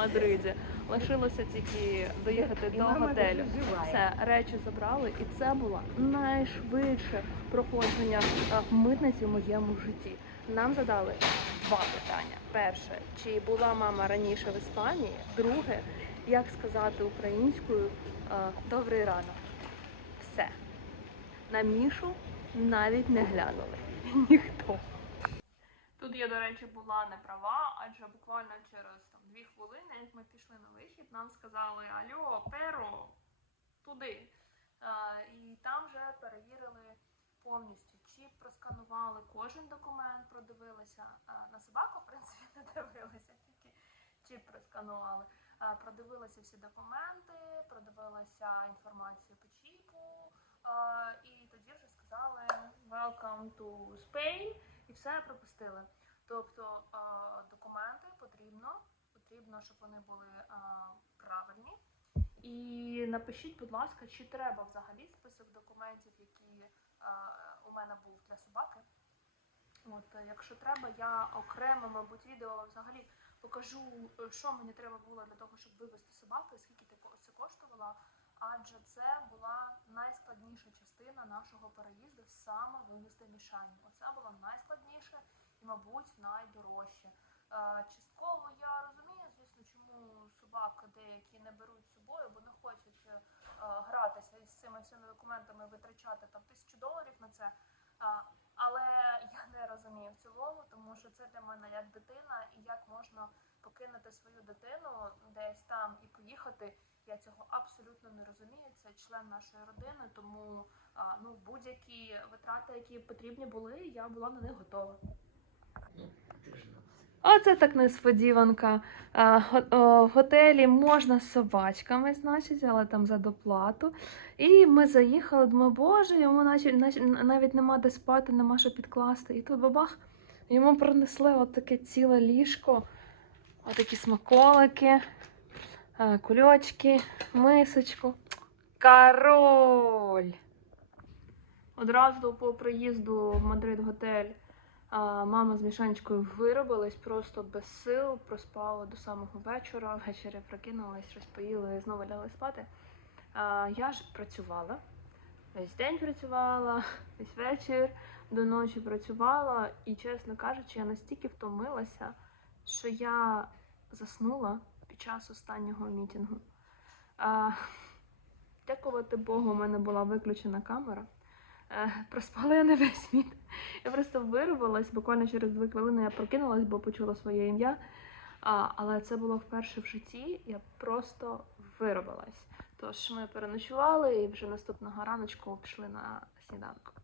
Мадриді. Лишилося тільки доїхати до готелю. Все, речі забрали, і це було найшвидше проходження е, митниці в моєму житті. Нам задали два питання: перше, чи була мама раніше в Іспанії? Друге, як сказати українською е, добрий ранок. Все. На Мішу навіть не глянули. Ніхто. Тут я, до речі, була не права, адже буквально через дві хвилини, як ми пішли на вихід, нам сказали Альо, перо, туди. А, і там вже перевірили повністю, чи просканували кожен документ, продивилися А, на собаку, в принципі, не дивилися, тільки чи просканували. А, Продивилися всі документи, продивилася інформацію по чіпу, і тоді вже сказали Welcome to Spain і все пропустили. Тобто е, документи потрібно, потрібно, щоб вони були е, правильні. І напишіть, будь ласка, чи треба взагалі список документів, які е, у мене був для собаки. От, е, якщо треба, я окремо, мабуть, відео вам взагалі покажу, що мені треба було для того, щоб вивезти собаку, і скільки це ко- коштувало. Адже це була найскладніша частина нашого переїзду саме вивезти мішані. Оце було найскладніше і, мабуть, найдорожче. Частково я розумію, собак деякі не беруть з собою, бо не хочуть е, гратися із цими всіми документами, витрачати там тисячу доларів на це. А, Але я не розумію в цілому, тому що це для мене як дитина, і як можна покинути свою дитину десь там і поїхати. Я цього абсолютно не розумію. Це член нашої родини, тому а, ну будь-які витрати, які потрібні були, я була на них готова. Оце так несподіванка. Готелі можна з собачками, значить, але там за доплату. І ми заїхали, думаю, боже, йому навіть нема де спати, нема що підкласти. І тут бабах, йому принесли от таке ціле ліжко, отакі смаколики, кульочки, мисочку. Король! Одразу по приїзду в Мадрид готель мама з мішанечкою виробилась просто без сил, проспала до самого вечора. Ввечері прокинулась, щось поїли і знову лягли спати. Я ж працювала. Весь день працювала, весь вечір до ночі працювала, і, чесно кажучи, я настільки втомилася, що я заснула під час останнього мітингу. А, дякувати Богу, у мене була виключена камера. Е, Проспала я не весь міт. Я просто вирвалась, буквально через дві хвилини я прокинулась, бо почула своє ім'я. Але це було вперше в житті, я просто вирвалась. Тож ми переночували і вже наступного раночку пішли на сніданок.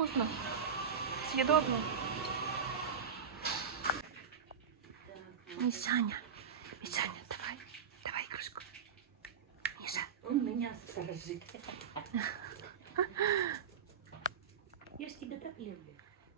Вкусно? Съедобно? Мисаня, Мисаня, давай, давай игрушку. Миша. Он меня сторожит. Я ж тебя так люблю.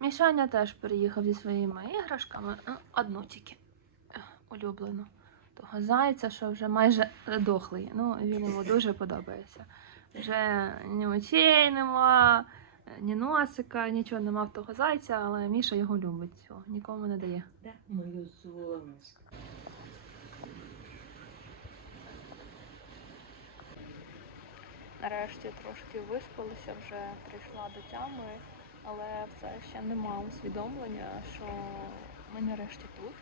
Мішаня теж приїхав зі своїми іграшками. Ну, Одну тільки е, улюблену. Того зайця, що вже майже дохлий. Ну, він йому дуже подобається. Вже ні очей нема, е, ні носика, нічого нема в того зайця, але Міша його любить. Цього, нікому не дає. Да, мою солнышко. Нарешті трошки виспалася, вже прийшла до тями, але все ще нема усвідомлення, що ми нарешті тут.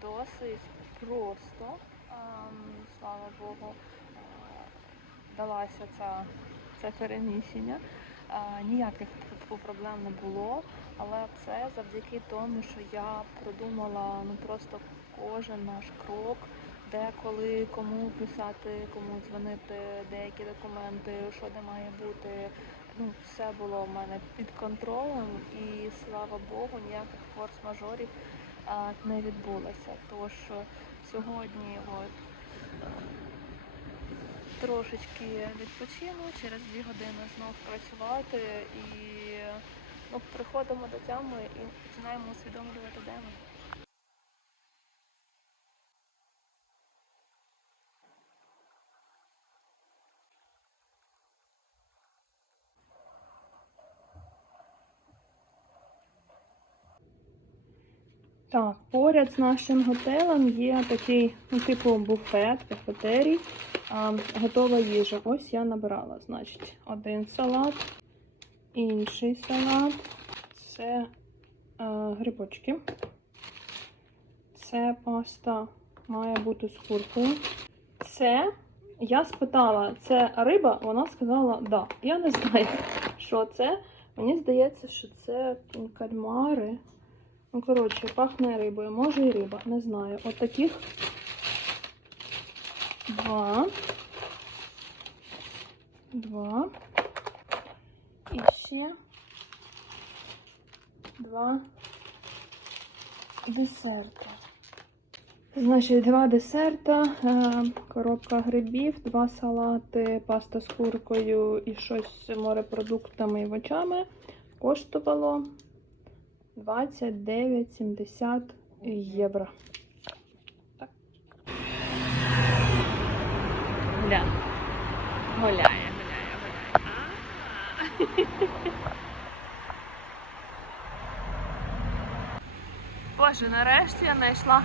Досить просто, ем, слава Богу, е, далася ця, це переміщення. Е, Ніяких проблем не було, але це завдяки тому, що я продумала ну просто кожен наш крок, де коли кому писати, кому дзвонити, деякі документи, що де має бути, ну, все було в мене під контролем, і слава Богу, ніяких форс-мажорів не відбулося. Тож е, сьогодні от, е, трошечки відпочину, через дві години знов працювати і ну, приходимо до тями і починаємо усвідомлювати, де ми. Так, поряд з нашим готелем є такий, ну, типу буфет, кафетерій, готова їжа. Ось я набирала, значить, один салат, інший салат, це а, грибочки. Це паста має бути з куркою. Це я спитала, це риба? Вона сказала да. Я не знаю, що це. Мені здається, що це кальмари. Ну, коротше, пахне рибою. Може і риба, не знаю. От таких два. Два. І ще два десерта. Значить, два десерта, е, коробка грибів, два салати, паста з куркою і щось з морепродуктами і овочами коштувало 29,70 євро. Гля. Гуляє, гуляє, гуляє. Боже, нарешті я знайшла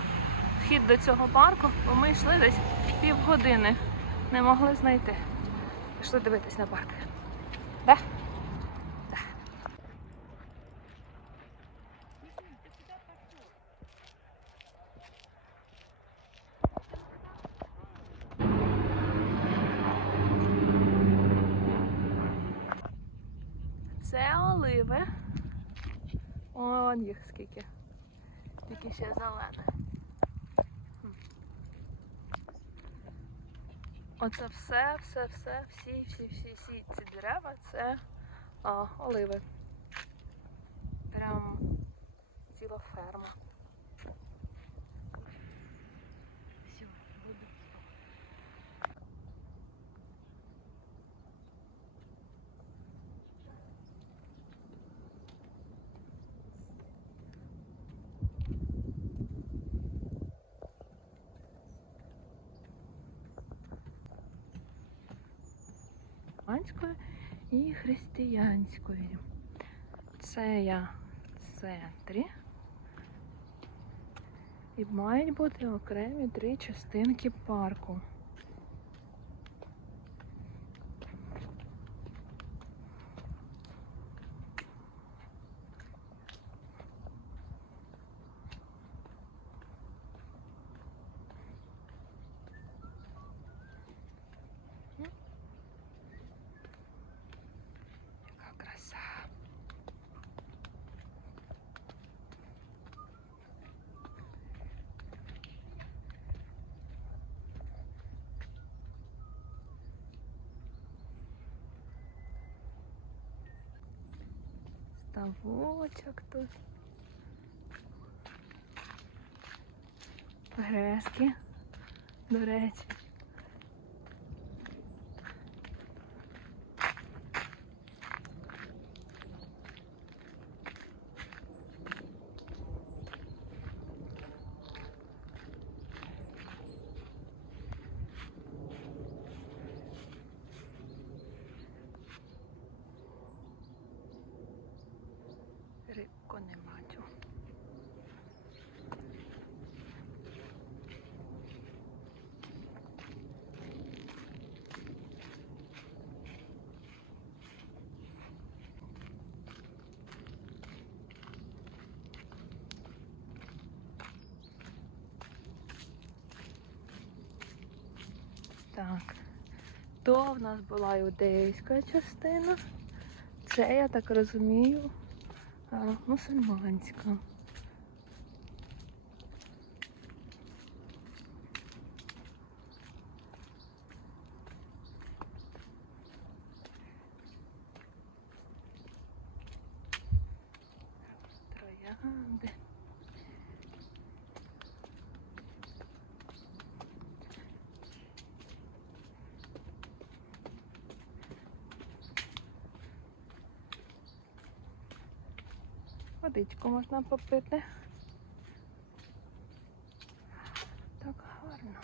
вхід до цього парку, бо ми йшли десь півгодини. Не могли знайти. Пішли дивитись на парк. Да? Да. Це оливи. Он їх скільки. Тільки ще зелене. Оце все, все, все, всі, всі, всі, всі ці дерева це о, оливи. Прям ціла ферма. Все, буде. Мусульманської і християнської. Це я в центрі. І мають бути окремі три частинки парку. Ставочок тут. Грески, до речі. Рибку не бачу. Так, то в нас була іудейська частина. Це, я так розумію, мусульманська. Де? Водичку можна попити. Так гарно.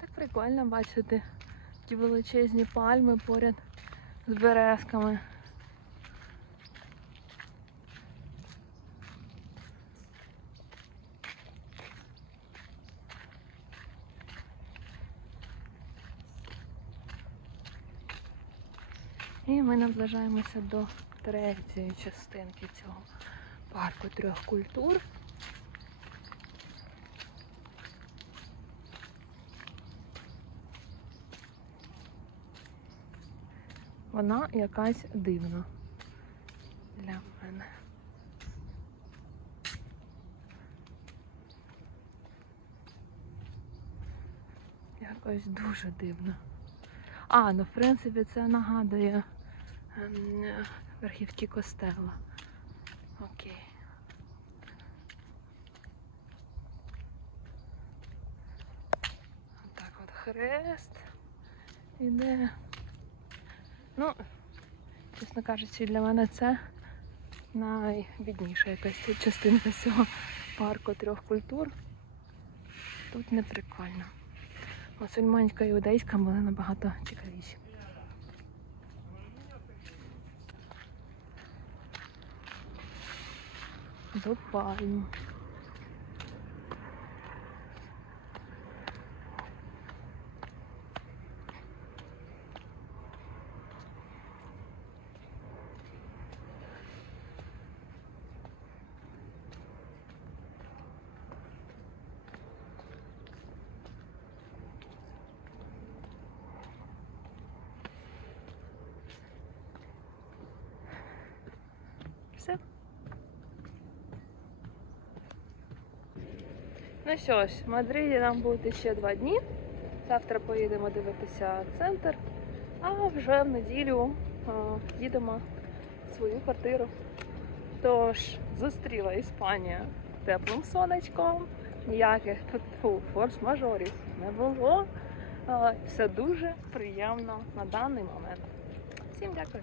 Так прикольно бачити ті величезні пальми поряд з березками. І ми наближаємося до третьої частинки цього парку трьох культур. Вона якась дивна для мене. Якось дуже дивно. А, ну в принципі це нагадує ем, верхівки костела. Окей. Так от хрест іде. Ну, чесно кажучи, для мене це найбідніша якась тут частинка цього парку трьох культур. Тут не прикольно. Мусульманська і іудейська були набагато цікавіші. До пальм. Все. Ну що ж, в Мадриді нам буде ще два дні. Завтра поїдемо дивитися центр, а вже в неділю а, їдемо в свою квартиру. Тож, зустріла Іспанія теплим сонечком, ніяких форс-мажорів не було. А, Все дуже приємно на даний момент. Всім дякую.